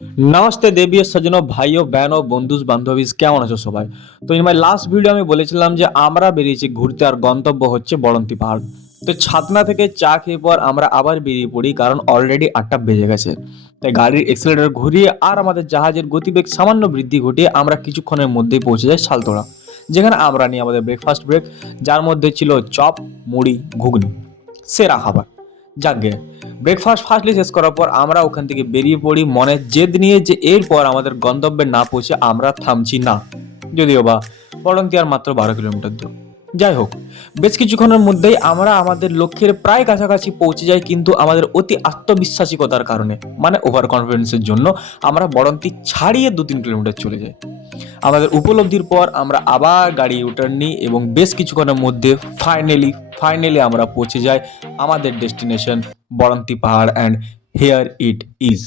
नमस्ते देवीय सजनों भाइयों बहनों বন্ধুস বান্ধবীস কেমন আছো সবাই। তো ইন মাই লাস্ট ভিডিও আমি বলেছিলাম যে আমরা বেরিয়েছি ঘুরতে আর গন্তব্য হচ্ছে বড়ন্তি পাহাড়। তো ছাতনা থেকে চা খেয়ে পর আমরা আবার বেরিয়ে পড়ি কারণ অলরেডি 8টা বেজে গেছে। তাই গাড়ির এক্সেলেটর ঘুরিয়ে আর আমাদের জাহাজের গতিবেগ সামান্য বৃদ্ধি ঘটিয়ে আমরা কিছুক্ষণের মধ্যেই পৌঁছে যাই সালতোড়া, যেখানে আমরা নিই আমাদের ব্রেকফাস্ট ব্রেক, যার মধ্যে ছিল চপ, মুড়ি, ঘুগনি, সেরা খাবার। যাকগে, ব্রেকফাস্ট ফার্স্টলি শেষ করার পর আমরা ওখান থেকে বেরিয়ে পড়ি মনে জেদ নিয়ে যে এরপর আমাদের গন্তব্যে না পৌঁছে আমরা থামছি না, যদিও বা পড়ন্তি আর মাত্র 12 কিলোমিটার দূর। যাই হোক, বেশ কিছুক্ষণের মধ্যেই আমরা আমাদের লক্ষ্যের প্রায় কাছাকাছি পৌঁছে যাই, কিন্তু আমাদের অতি আত্মবিশ্বাসিকতার কারণে মানে ওভার কনফিডেন্সের জন্য আমরা বড়ন্তি ছাড়িয়ে 2-3 কিলোমিটার চলে যাই। আমাদের উপলব্ধির পর আমরা আবার গাড়ি ইউটার্ন নিই এবং বেশ কিছুক্ষণের মধ্যে ফাইনালি আমরা পৌঁছে যাই আমাদের ডেস্টিনেশন বড়ন্তি পাহাড়, অ্যান্ড হিয়ার ইট ইজ।